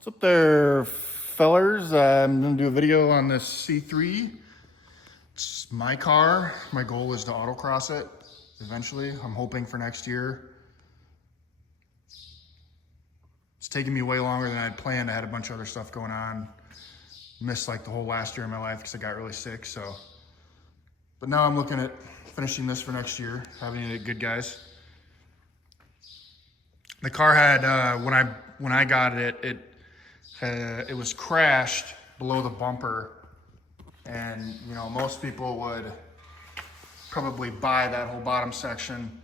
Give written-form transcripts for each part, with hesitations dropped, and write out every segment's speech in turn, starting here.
What's up there, fellers? I'm gonna do a video on this C3. It's my car. My goal is to autocross it eventually. I'm hoping for next year. It's taking me way longer than I'd planned. I had a bunch of other stuff going on. Missed like the whole last year of my life because I got really sick, so. But now I'm looking at finishing this for next year, having it good, guys. The car had, when I got it, it was crashed below the bumper, and you know, most people would probably buy that whole bottom section,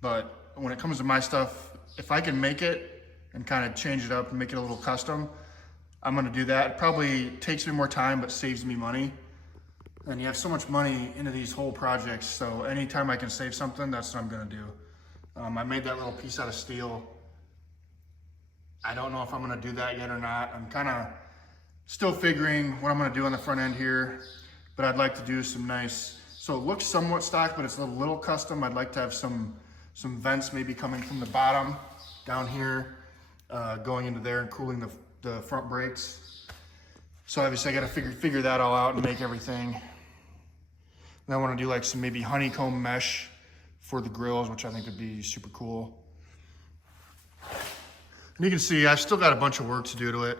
but when it comes to my stuff, if I can make it and kind of change it up and make it a little custom, I'm gonna do that. It probably takes me more time but saves me money, and you have so much money into these whole projects, so anytime I can save something, that's what I'm gonna do. I made that little piece out of steel. I don't know if I'm gonna do that yet or not. I'm kind of still figuring what I'm gonna do on the front end here, but I'd like to do some nice, so it looks somewhat stock, but it's a little custom. I'd like to have some vents maybe coming from the bottom down here, going into there and cooling the front brakes. So obviously I gotta figure that all out and make everything. And I wanna do like some maybe honeycomb mesh for the grills, which I think would be super cool. And you can see I've still got a bunch of work to do to it.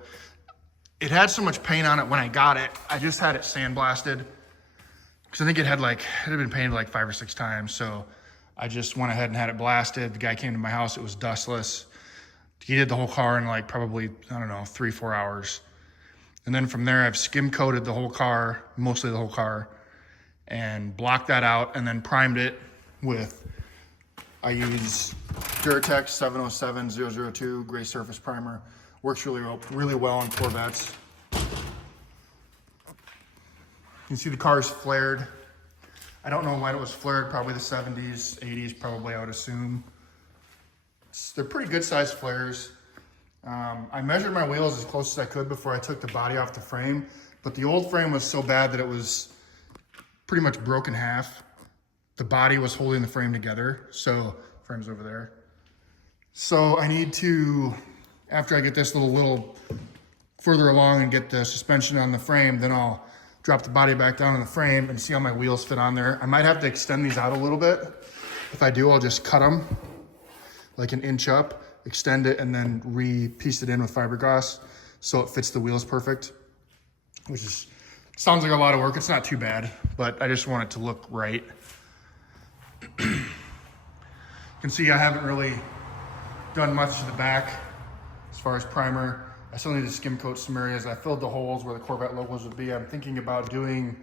It had so much paint on it when I got it. I just had it sandblasted because I think it had been painted like 5 or 6 times. So I just went ahead and had it blasted. The guy came to my house, it was dustless. He did the whole car in like probably, I don't know, 3-4 hours. And then from there I've skim coated the whole car, mostly the whole car, and blocked that out and then primed it with, I use Duratec 707-002 gray surface primer. Works really well on Corvettes. You can see the car's flared. I don't know when it was flared, probably the 70s, 80s, probably I would assume. They're pretty good sized flares. I measured my wheels as close as I could before I took the body off the frame, but the old frame was so bad that it was pretty much broke in half. The body was holding the frame together, so frame's over there. So I need to, after I get this little further along and get the suspension on the frame, then I'll drop the body back down on the frame and see how my wheels fit on there. I might have to extend these out a little bit. If I do, I'll just cut them like an inch up, extend it, and then re-piece it in with fiberglass so it fits the wheels perfect, which sounds like a lot of work. It's not too bad, but I just want it to look right. You can see I haven't really done much to the back as far as primer. I still need to skim coat some areas. I filled the holes where the Corvette logos would be. I'm thinking about doing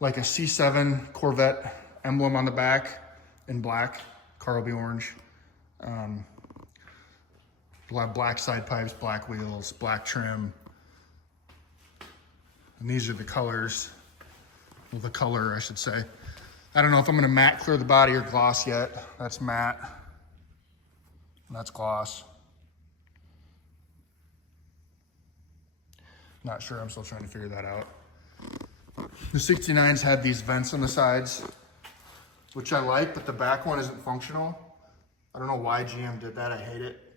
like a C7 Corvette emblem on the back in black. Car will be orange. We'll have black side pipes, black wheels, black trim. And these are the colors. Well, the color, I should say. I don't know if I'm gonna matte clear the body or gloss yet. That's matte. That's gloss. Not sure, I'm still trying to figure that out. The 69s had these vents on the sides, which I like, but the back one isn't functional. I don't know why GM did that, I hate it.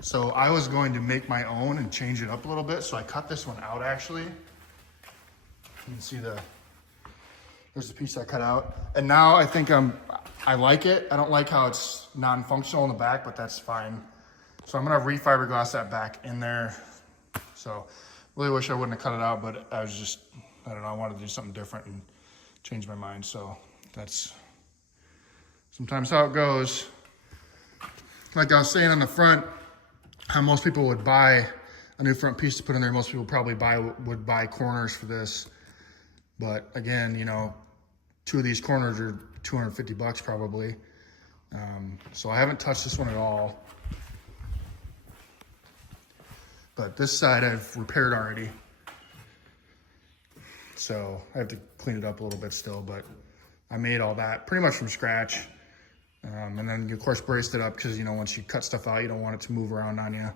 So I was going to make my own and change it up a little bit, so I cut this one out actually. You can see there's the piece I cut out. And now I think I like it. I don't like how it's non-functional in the back, but that's fine. So I'm gonna re-fiberglass that back in there. So really wish I wouldn't have cut it out, but I was just, I don't know, I wanted to do something different and change my mind. So that's sometimes how it goes. Like I was saying on the front, how most people would buy a new front piece to put in there. Most people probably would buy corners for this. But again, you know, 2 of these corners are $250 probably. So I haven't touched this one at all. But this side I've repaired already. So I have to clean it up a little bit still, but I made all that pretty much from scratch. And then of course braced it up because, you know, once you cut stuff out, you don't want it to move around on you.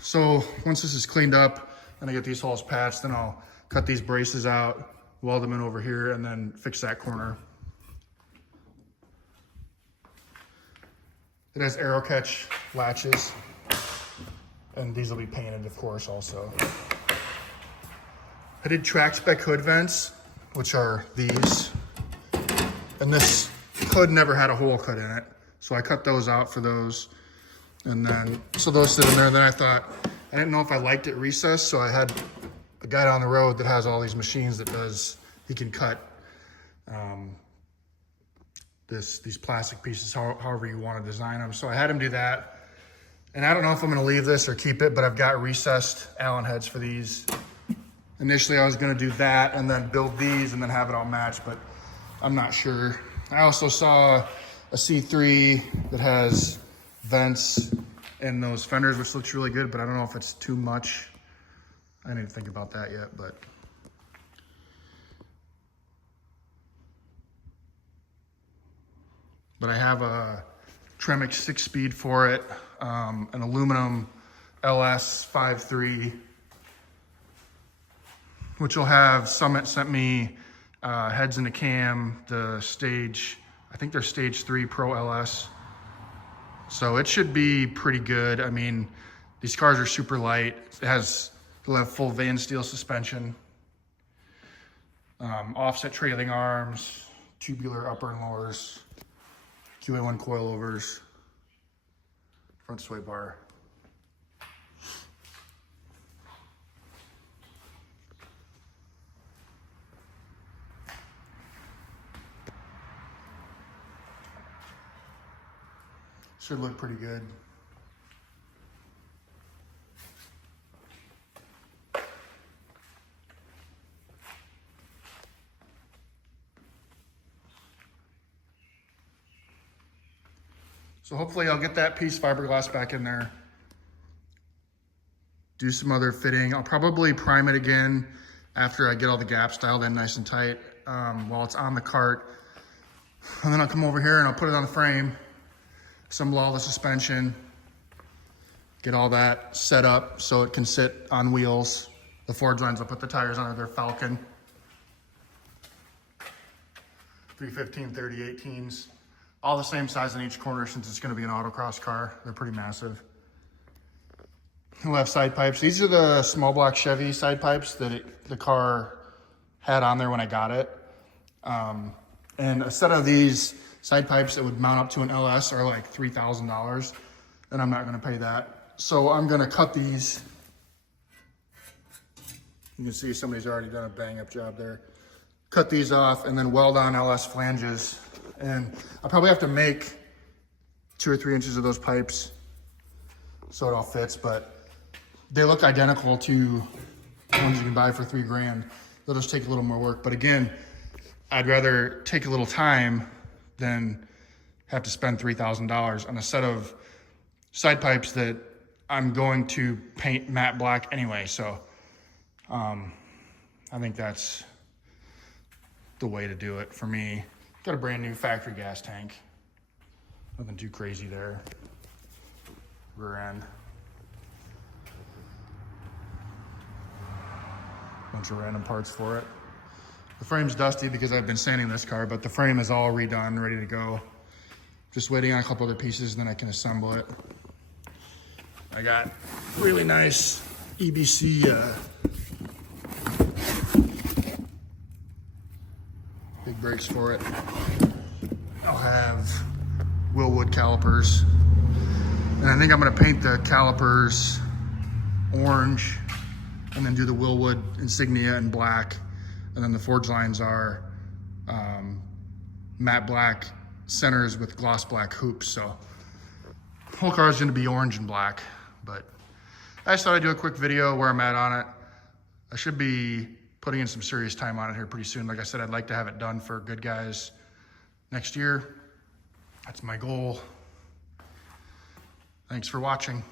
So once this is cleaned up and I get these holes patched, then I'll cut these braces out, weld them in over here, and then fix that corner. It has arrow catch latches. And these will be painted, of course, also. I did track spec hood vents, which are these. And this hood never had a hole cut in it. So I cut those out for those. And then, so those sit in there. Then I thought, I didn't know if I liked it recessed. So I had a guy down the road that has all these machines that does, he can cut these plastic pieces however you want to design them. So I had him do that. And I don't know if I'm going to leave this or keep it, but I've got recessed Allen heads for these. Initially, I was going to do that and then build these and then have it all match, but I'm not sure. I also saw a C3 that has vents in those fenders, which looks really good, but I don't know if it's too much. I didn't even think about that yet, but I have a Tremec 6-speed for it, an aluminum LS 5.3, which will have Summit sent me heads in the cam, the stage, I think they're stage 3 Pro LS. So it should be pretty good. I mean, these cars are super light. It'll have full van steel suspension, offset trailing arms, tubular upper and lowers, QA1 coilovers, front sway bar. Should look pretty good. So hopefully I'll get that piece fiberglass back in there. Do some other fitting. I'll probably prime it again after I get all the gaps dialed in nice and tight while it's on the cart. And then I'll come over here and I'll put it on the frame, assemble all the suspension, get all that set up so it can sit on wheels. The Ford lines, I'll put the tires under their Falcon. 315, 30, 18s. All the same size in each corner since it's going to be an autocross car. They're pretty massive. We'll have side pipes. These are the small block Chevy side pipes that the car had on there when I got it. And a set of these side pipes that would mount up to an LS are like $3,000, and I'm not going to pay that. So I'm going to cut these. You can see somebody's already done a bang up job there. Cut these off and then weld on LS flanges. And I'll probably have to make 2 or 3 inches of those pipes so it all fits, but they look identical to ones you can buy for $3 grand. They'll just take a little more work. But again, I'd rather take a little time than have to spend $3,000 on a set of side pipes that I'm going to paint matte black anyway. So I think that's the way to do it for me. Got a brand new factory gas tank. Nothing too crazy there. Rear end. Bunch of random parts for it. The frame's dusty because I've been sanding this car, but the frame is all redone, ready to go. Just waiting on a couple other pieces and then I can assemble it. I got really nice EBC big brakes for it. I'll have Willwood calipers. And I think I'm gonna paint the calipers orange and then do the Willwood insignia in black. And then the forge lines are matte black centers with gloss black hoops. So the whole car is gonna be orange and black, but I just thought I'd do a quick video where I'm at on it. I should be putting in some serious time on it here pretty soon. Like I said, I'd like to have it done for Good Guys next year. That's my goal. Thanks for watching.